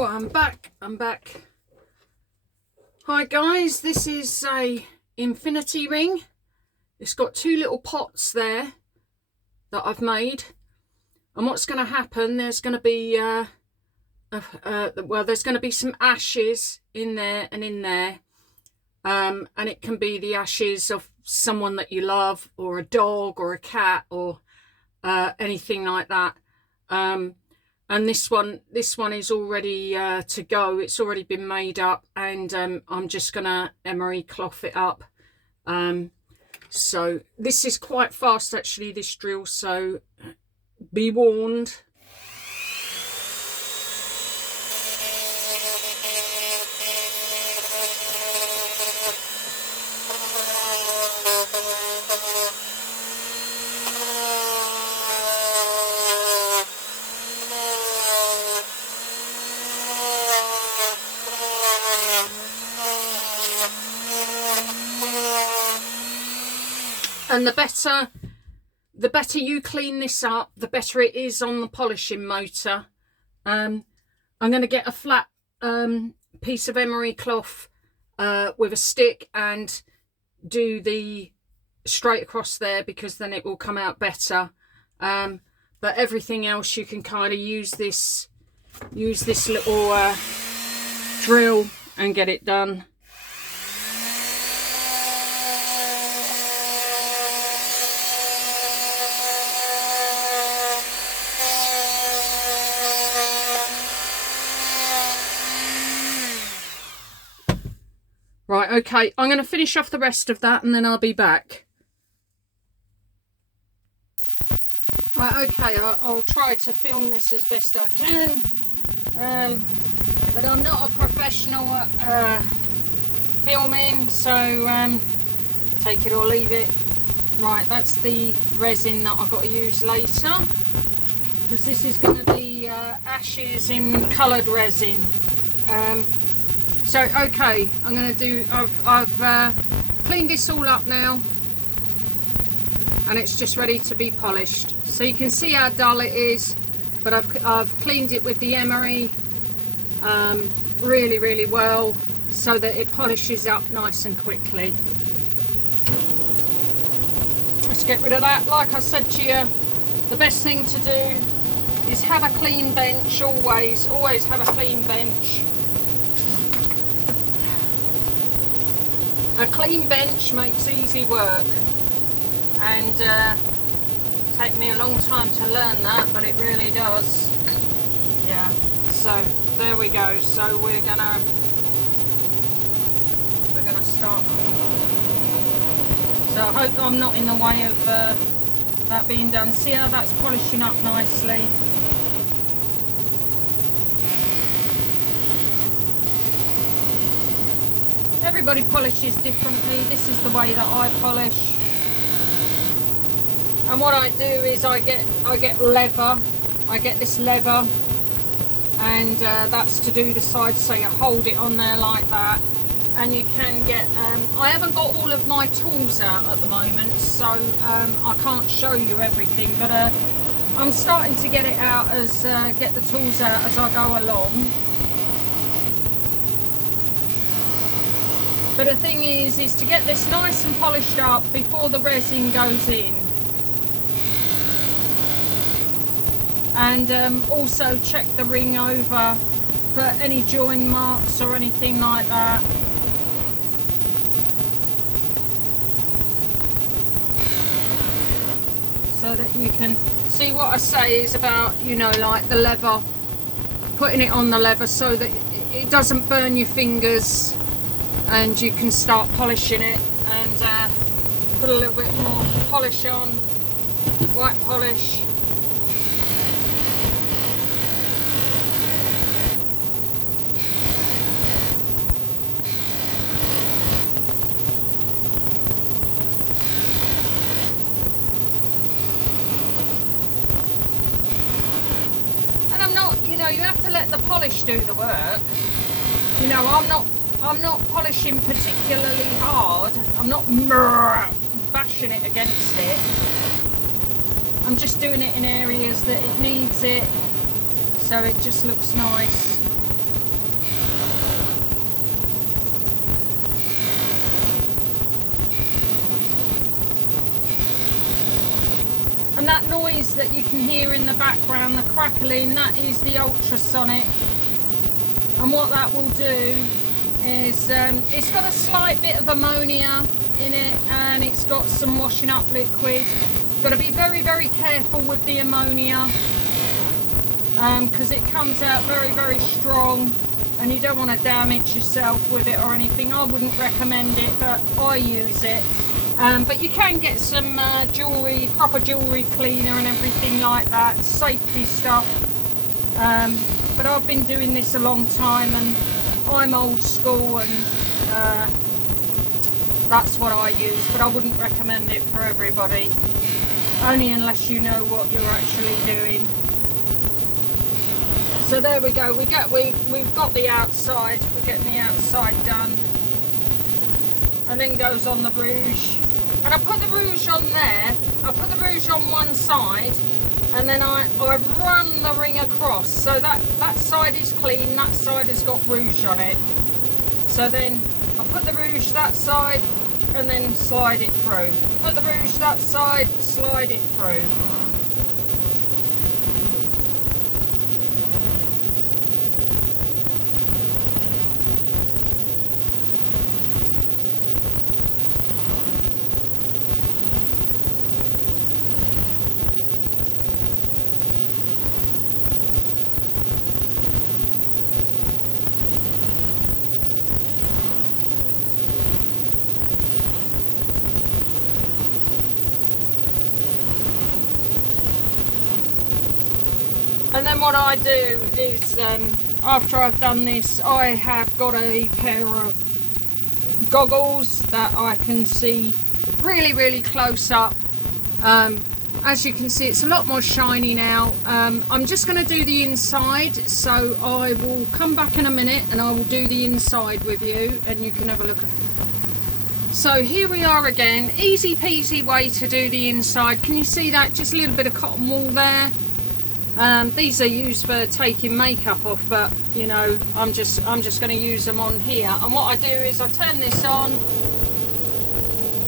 Oh, I'm back. Hi guys, this is a infinity ring. It's got two little pots there that I've made. And what's going to happen, there's going to be there's going to be some ashes in there and in there. And it can be the ashes of someone that you love, or a dog or a cat, or anything like that. And this one is already to go. It's already been made up, and I'm just gonna emery cloth it up. So this is quite fast actually, this drill, so be warned. And the better you clean this up, the better it is on the polishing motor. I'm going to get a flat piece of emery cloth with a stick and do the straight across there, because then it will come out better. But everything else you can kind of use this little drill and get it done. Right, okay, I'm going to finish off the rest of that and then I'll be back. Right, okay, I'll try to film this as best I can. But I'm not a professional at filming, so take it or leave it. Right, that's the resin that I've got to use later, because this is going to be ashes in coloured resin. So okay, I'm going to do, I've cleaned this all up now, and it's just ready to be polished. So you can see how dull it is, but I've cleaned it with the emery really well, so that it polishes up nice and quickly. Let's get rid of that. Like I said to you, the best thing to do is have a clean bench. Always have a clean bench. A clean bench makes easy work, and take me a long time to learn that, but it really does. Yeah, so there we go. So we're gonna start. So I hope I'm not in the way of that being done. See how that's polishing up nicely. Everybody polishes differently. This is the way that I polish. And what I do is I get leather. I get this leather, and that's to do the sides. So you hold it on there like that, and you can get. I haven't got all of my tools out at the moment, so I can't show you everything. But I'm starting to get it out get the tools out as I go along. But the thing is to get this nice and polished up before the resin goes in. And also check the ring over for any join marks or anything like that. So that you can see what I say is about, you know, like the leather, putting it on the leather so that it doesn't burn your fingers. And you can start polishing it, and put a little bit more polish on, white polish. And I'm not, you know, you have to let the polish do the work. You know, I'm not polishing particularly hard. I'm not bashing it against it. I'm just doing it in areas that it needs it, so it just looks nice. noise that you can hear in the background, the crackling, that is the ultrasonic. And what that will do is it's got a slight bit of ammonia in it, and it's got some washing up liquid. Got to be very, very careful with the ammonia because it comes out very, very strong, and you don't want to damage yourself with it or anything. I wouldn't recommend it, but I use it. But you can get some jewellery, proper jewellery cleaner and everything like that, safety stuff. But I've been doing this a long time, and I'm old school, and that's what I use. But I wouldn't recommend it for everybody, only unless you know what you're actually doing. So there we go. We've got the outside. We're getting the outside done, and then goes on the rouge. And I put the rouge on there. I put the rouge on one side, and then I run the ring across, so that side is clean, that side has got rouge on it. So then I put the rouge that side and then slide it through. Put the rouge that side, slide it through. And then what I do is, after I've done this, I have got a pair of goggles that I can see really, really close up. As you can see, it's a lot more shiny now. I'm just going to do the inside, so I will come back in a minute and I will do the inside with you, and you can have a look at. So here we are again, easy peasy way to do the inside. Can you see that? Just a little bit of cotton wool there. These are used for taking makeup off, but you know, I'm just going to use them on here. And what I do is I turn this on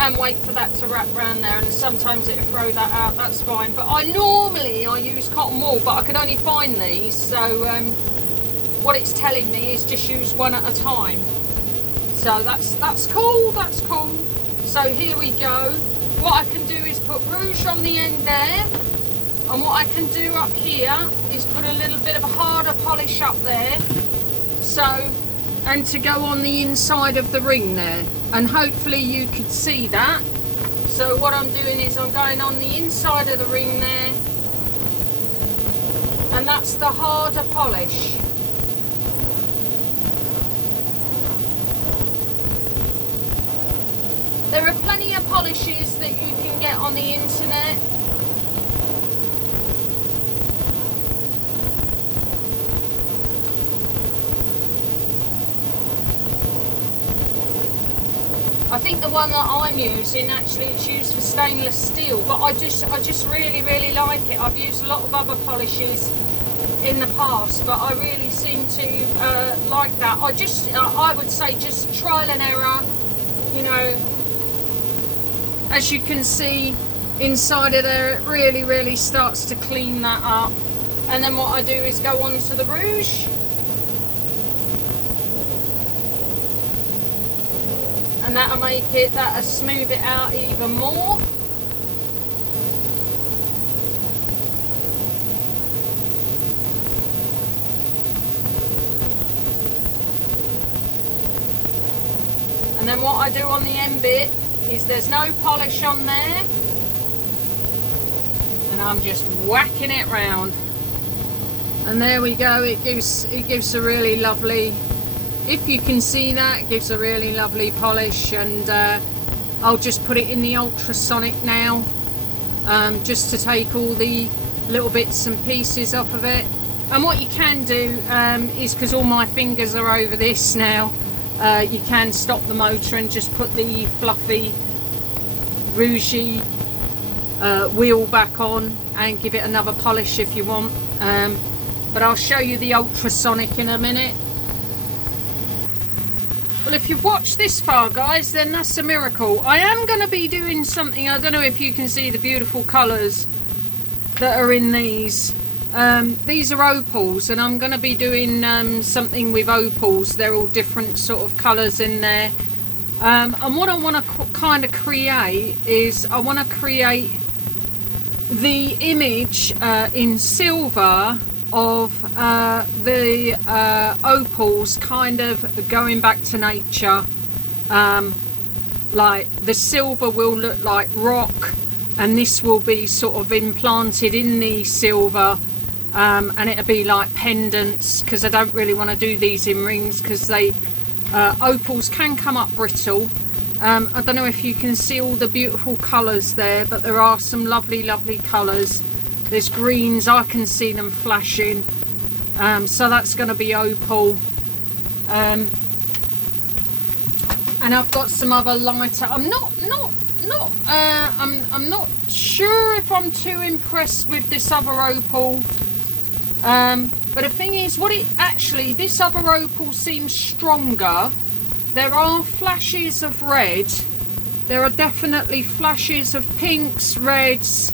and wait for that to wrap around there, and sometimes it'll throw that out, that's fine. But I use cotton wool, but I could only find these, so what it's telling me is just use one at a time. So that's cool, that's cool. So here we go. What I can do is put rouge on the end there. And what I can do up here is put a little bit of a harder polish up there, so, and to go on the inside of the ring there, and hopefully you could see that. So what I'm doing is I'm going on the inside of the ring there, and that's the harder polish. There are plenty of polishes that you can get on the internet. I think the one that I'm using, actually it's used for stainless steel, but I just really, really like it. I've used a lot of other polishes in the past, but I really seem to like that. I would say just trial and error, you know. As you can see inside of there, it really, really starts to clean that up. And then what I do is go on to the rouge. And that'll smooth it out even more. And then what I do on the end bit is there's no polish on there, and I'm just whacking it round. And there we go, it gives a really lovely, if you can see that, it gives a really lovely polish. And I'll just put it in the ultrasonic now, just to take all the little bits and pieces off of it. And what you can do is, because all my fingers are over this now, you can stop the motor and just put the fluffy rougey wheel back on and give it another polish if you want. But I'll show you the ultrasonic in a minute. Well, if you've watched this far, guys, then that's a miracle. I am going to be doing something, I don't know if you can see the beautiful colours, that are in these. These are opals, and I'm going to be doing something with opals. They're all different sort of colours in there. And what I want to kind of create is I want to create the image in silver of the opals kind of going back to nature. Like the silver will look like rock, and this will be sort of implanted in the silver, and it'll be like pendants, because I don't really want to do these in rings because they opals can come up brittle. I don't know if you can see all the beautiful colours there, but there are some lovely colours. There's greens, I can see them flashing, so that's going to be opal. And I've got some other lighter. I'm not sure if I'm too impressed with this other opal. But the thing is, this other opal seems stronger. There are flashes of red. There are definitely flashes of pinks, reds,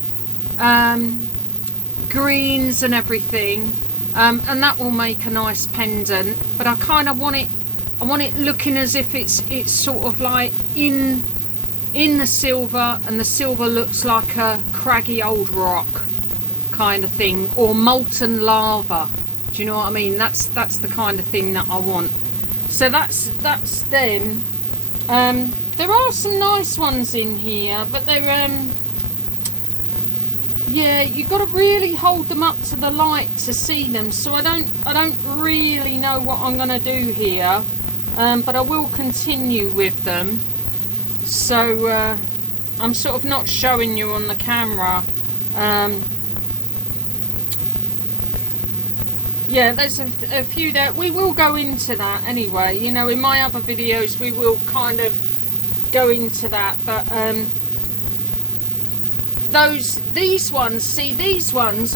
greens and everything. And that will make a nice pendant. But I kind of want it looking as if it's sort of like in the silver, and the silver looks like a craggy old rock kind of thing, or molten lava. Do you know what I mean? That's the kind of thing that I want. So that's them. There are some nice ones in here, but they're yeah, you've got to really hold them up to the light to see them. So I don't really know what I'm gonna do here, but I will continue with them. So I'm sort of not showing you on the camera. Yeah, there's a few there. We will go into that anyway. You know, in my other videos we will kind of go into that. But these ones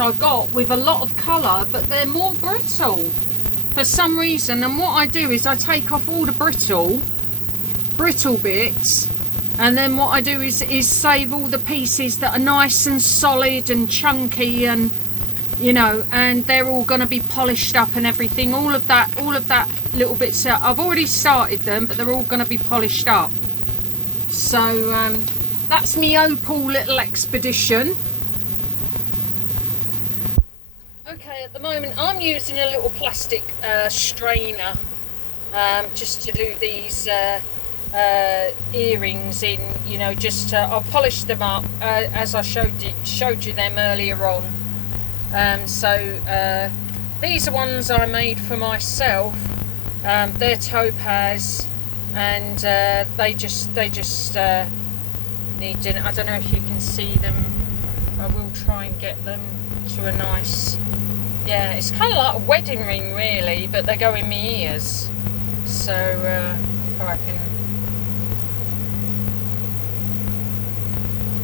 I got with a lot of colour, but they're more brittle for some reason. And what I do is I take off all the brittle bits, and then what I do is save all the pieces that are nice and solid and chunky, and you know, and they're all going to be polished up and everything. All of that little bits. I've already started them, but they're all going to be polished up. So that's me opal little expedition. Okay, at the moment I'm using a little plastic strainer just to do these earrings in. You know, just I'll polish them up as I showed you them earlier on. So these are ones I made for myself. They're topaz, and they just need. I don't know if you can see them. I will try and get them to a nice. Yeah, it's kind of like a wedding ring really, but they go in my ears. So if I can.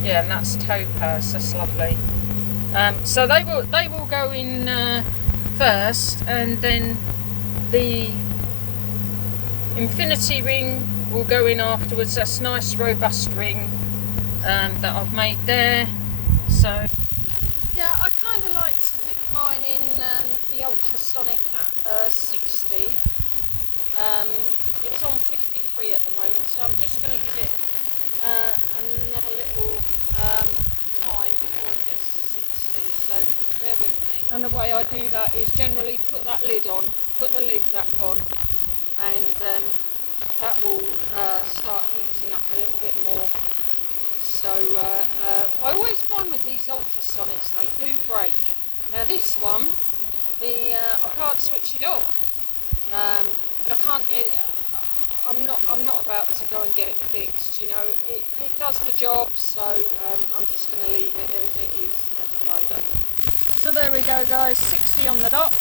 Yeah, and that's topaz. That's lovely. So they will go in first, and then the infinity ring will go in afterwards. That's a nice robust ring that I've made there. So yeah, I kind of like to dip mine in the ultrasonic at 60. It's on 53 at the moment, so I'm just going to give it another little time before it gets to 60, so bear with me. And the way I do that is generally put that lid on, put the lid back on, and that will start heating up a little bit more. So I always find with these ultrasonics they do break. Now this one, I can't switch it off, but I can't. I'm not about to go and get it fixed. You know, it does the job, so I'm just going to leave it as it is at the moment. So there we go, guys, 60 on the dot.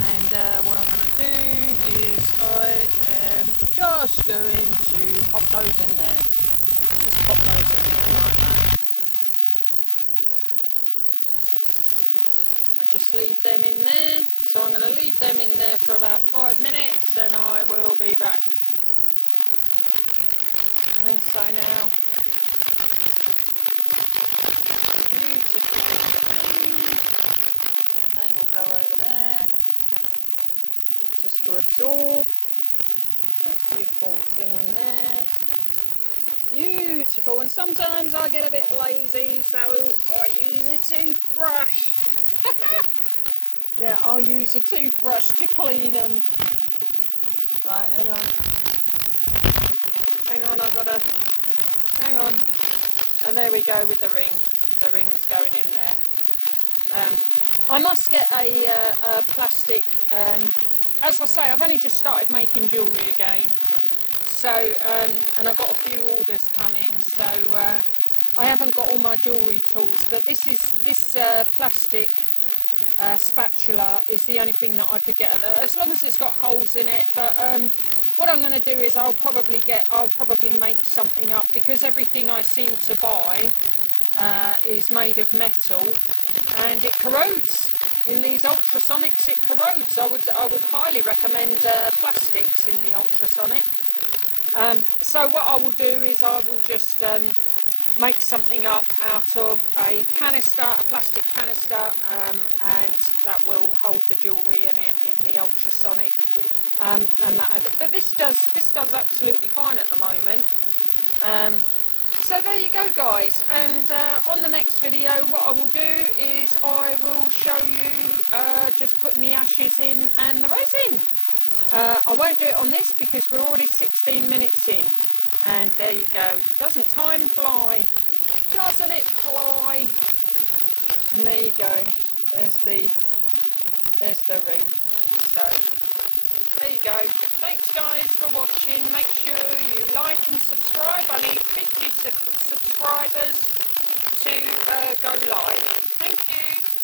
And what I'm going to do is I am just going to pop those in there. Just pop those in there. And just leave them in there. So I'm going to leave them in there for about 5 minutes, and I will be back. And so now, beautiful go over there, just to absorb. That's beautiful and clean there. Beautiful. And sometimes I get a bit lazy, so I use a toothbrush. Yeah, I'll use a toothbrush to clean them. Right, hang on. Hang on, I've got to... Hang on. And there we go with the ring. The ring's going in there. I must get a plastic... as I say, I've only just started making jewellery again. So, and I've got a few orders coming, so I haven't got all my jewellery tools. But this plastic spatula is the only thing that I could get, as long as it's got holes in it. But what I'm going to do is I'll probably make something up, because everything I seem to buy is made of metal and it corrodes. In these ultrasonics it corrodes. I would highly recommend plastics in the ultrasonic. So what I will do is I will just make something up out of a canister, a plastic canister, and that will hold the jewellery in it in the ultrasonic. But this does absolutely fine at the moment. So there you go, guys. And on the next video, what I will do is I will show you just putting the ashes in and the resin. I won't do it on this because we're already 16 minutes in. And there you go. Doesn't time fly? Doesn't it fly? And there you go. There's the ring. So there you go. Thanks guys for watching. Make sure you like and subscribe. I need 50 subscribers to go live. Thank you.